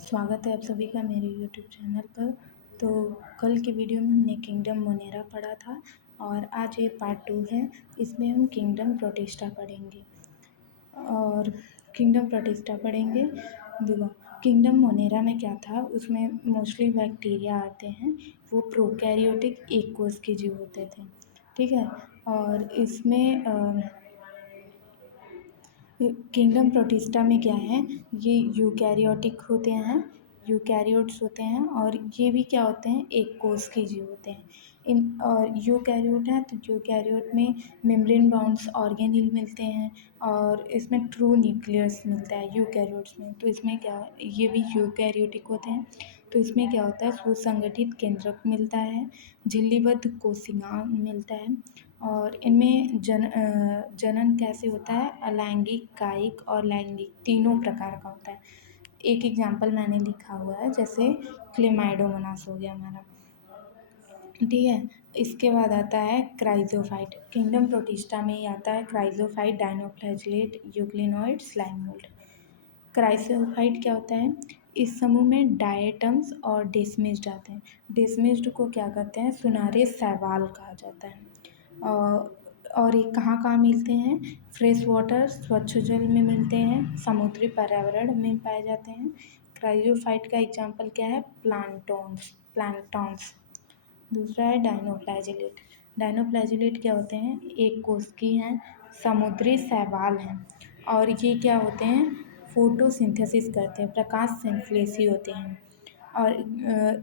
स्वागत है आप सभी का मेरे यूट्यूब चैनल पर। तो कल की वीडियो में हमने किंगडम मोनेरा पढ़ा था और आज ये पार्ट 2 है। इसमें हम किंगडम प्रोटिस्टा पढ़ेंगे और किंगडम प्रोटिस्टा पढ़ेंगे। देखो, किंगडम मोनेरा में क्या था, उसमें मोस्टली बैक्टीरिया आते हैं। वो प्रोकैरियोटिक एक कोष के जीव होते थे, ठीक है। और इसमें किंगडम प्रोटिस्टा में क्या है, ये यूकैरियोटिक होते हैं, यूकैरियोट्स होते हैं। और ये भी क्या होते हैं, एक कोष के जीव होते हैं। इन और यूकैरियोट है तो यूकैरियोट में मेम्ब्रेन बाउंड्स ऑर्गेनेल मिलते हैं और इसमें ट्रू न्यूक्लियस मिलता है यूकैरियोट्स में। तो इसमें क्या, ये भी यूकैरियोटिक होते हैं। तो इसमें क्या होता है, सुसंगठित केंद्रक मिलता है, झिल्लीबद्ध कोशिका मिलता है। और इनमें जनन कैसे होता है, अलैंगिक, कायिक और लैंगिक तीनों प्रकार का होता है। एक एग्जाम्पल मैंने लिखा हुआ है, जैसे क्लेमाइडोमोनास हो गया हमारा, ठीक है। इसके बाद आता है क्राइजोफाइट। किंगडम प्रोटिस्टा में ही आता है क्राइजोफाइट, डायनोफ्लैजिलेट, यूक्लिनॉइड, स्लाइम मोल्ड। क्राइजोफाइट क्या होता है, इस समूह में डायटम्स और डेस्मिस्ड आते हैं। डेस्मिस्ड को क्या कहते हैं, सुनहरे शैवाल कहा जाता है। और ये कहाँ कहाँ मिलते हैं, फ्रेश वाटर, स्वच्छ जल में मिलते हैं, समुद्री पर्यावरण में पाए जाते हैं। क्राइजोफाइट का एग्जाम्पल क्या है, प्लांटॉन्स। दूसरा है डायनोफ्लैजिलेट। डायनोफ्लैजिलेट क्या होते हैं, एक कोशिकीय हैं, समुद्री शैवाल हैं। और ये क्या होते हैं, फोटोसिंथेसिस करते हैं, प्रकाश संश्लेषी होते हैं। और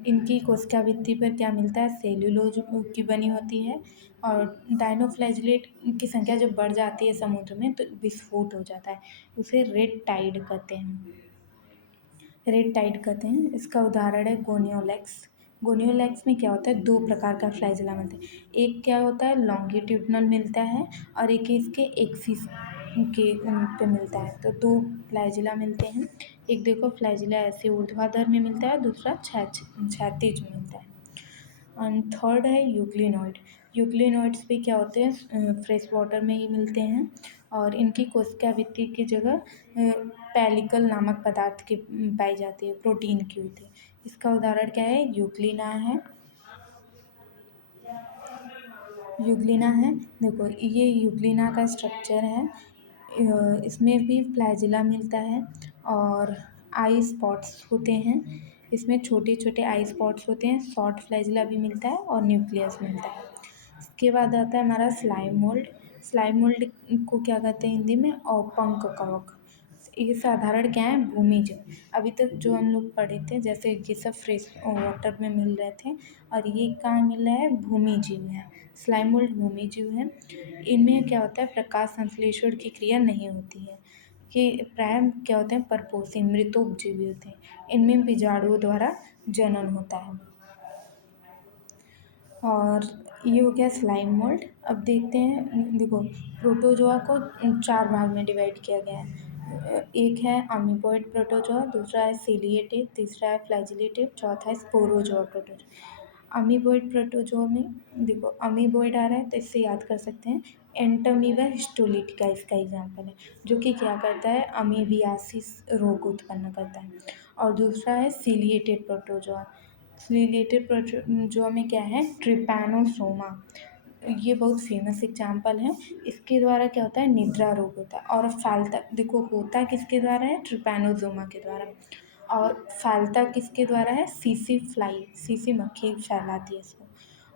इनकी कोशिका भित्ति पर क्या मिलता है, सेल्यूलोज की बनी होती है। और डायनोफ्लैजिलेट की संख्या जब बढ़ जाती है समुद्र में तो विस्फोट हो जाता है, उसे रेड टाइड कहते हैं। रेड टाइड कहते हैं। इसका उदाहरण है गोनियोलेक्स। गोनियोलेक्स में क्या होता है, दो प्रकार का फ्लैजिला मिलता है। एक क्या होता है, लॉन्गिट्यूडनल मिलता है और एक इसके एक्सिस के पे मिलता है। तो दो फ्लैजिला मिलते हैं। एक देखो, फ्लैजिला ऐसे ऊर्ध्वाधर में मिलता है, दूसरा क्षैतिज में मिलता है। एंड थर्ड है यूक्लिनॉइड। यूक्लिनॉइड्स भी क्या होते हैं, फ्रेश वाटर में ही मिलते हैं। और इनकी कोशिका भित्ति की जगह पेलिकल नामक पदार्थ की पाई जाती है, प्रोटीन की होती है। इसका उदाहरण क्या है, यूग्लिना है। यूग्लिना है, देखो ये यूग्लिना का स्ट्रक्चर है। इसमें भी फ्लैजिला मिलता है और आई स्पॉट्स होते हैं। इसमें छोटे छोटे आई स्पॉट्स होते हैं, शॉर्ट फ्लैजिला भी मिलता है और न्यूक्लियस मिलता है। इसके बाद आता है हमारा स्लाइम मोल्ड। स्लाइम मोल्ड को क्या कहते हैं हिंदी में, औपंक कवक। ये साधारण क्या है, भूमिज। अभी तक जो हम लोग पढ़े थे, जैसे ये सब फ्रेश वाटर में मिल रहे थे और ये कहाँ मिल रहा है, भूमि जीव है। स्लाइम मोल्ड भूमि जीव है। इनमें क्या होता है, प्रकाश संश्लेषण की क्रिया नहीं होती है। ये प्राय क्या होते हैं, परपोषी मृतोपजीवी होते हैं। इनमें बीजाणुओं द्वारा जनन होता है। और ये हो गया स्लाइम मोल्ड। अब देखते हैं, देखो प्रोटोजोआ को चार भाग में डिवाइड किया गया है। एक है अमीबॉइड प्रोटोजोआ, दूसरा है सीलिएटेड, तीसरा है फ्लैजिलेटेड, चौथा है स्पोरोजोआ प्रोटोजोआ। अमीबॉइड प्रोटोजोआ में देखो, अमीबॉइड आ रहा है तो इससे याद कर सकते हैं, एंटोमीवा हिस्टोलिटिका इसका एग्जाम्पल है, जो कि क्या करता है, अमीबियासिस रोग उत्पन्न करता है। और दूसरा है सीलिएटेड प्रोटोजोआ। रिलेटेड प्रोटोजोआ में क्या है, ट्रिपैनोसोमा। ये बहुत फेमस एग्जाम्पल है। इसके द्वारा क्या होता है, निद्रा रोग होता है। और फैलता, देखो होता किसके द्वारा है, ट्रिपैनोसोमा के द्वारा। और फैलता किसके द्वारा है, सीसी फ्लाई, सीसी मक्खी फैलाती है इसको।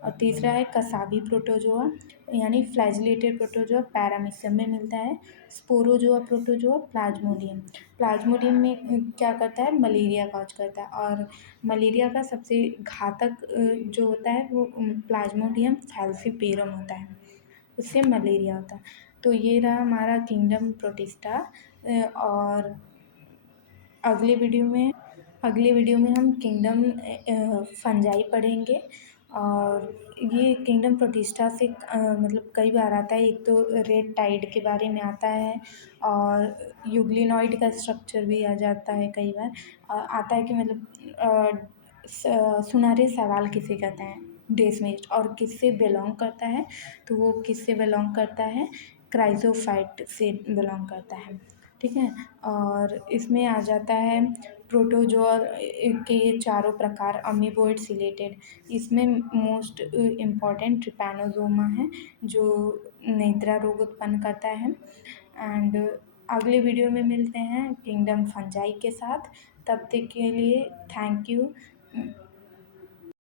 और तीसरा है कसाबी प्रोटोजोआ, यानी फ्लैजिलेटेड प्रोटोजोआ, पैरामीशियम में मिलता है। Sporozoa protozoa, Plasmodium. प्लाज्मोडियम में क्या करता है, मलेरिया कॉज करता है। और मलेरिया का सबसे घातक जो होता है वो प्लाज्मोडियम फैल्सीपेरम होता है, उससे मलेरिया होता है। तो ये रहा हमारा किंगडम प्रोटिस्टा। और अगले वीडियो में हम किंगडम फंजाई पढ़ेंगे। और ये किंगडम प्रोटिस्टा से मतलब कई बार आता है। एक तो रेड टाइड के बारे में आता है और यूग्लिनॉइड का स्ट्रक्चर भी आ जाता है कई बार। आता है कि मतलब सुनहरे सवाल किसे कहते हैं, डेस्मिस्ट। और किससे बिलोंग करता है, तो वो किससे बिलोंग करता है, क्राइजोफाइट से बिलोंग करता है। ठीक है। और इसमें आ जाता है प्रोटोजोआ के ये चारों प्रकार अमीबोइड सिलेटेड। इसमें मोस्ट इम्पॉर्टेंट ट्रिपैनोसोमा है जो नेत्रा रोग उत्पन्न करता है। एंड अगले वीडियो में मिलते हैं किंगडम फंजाई के साथ। तब तक के लिए थैंक यू।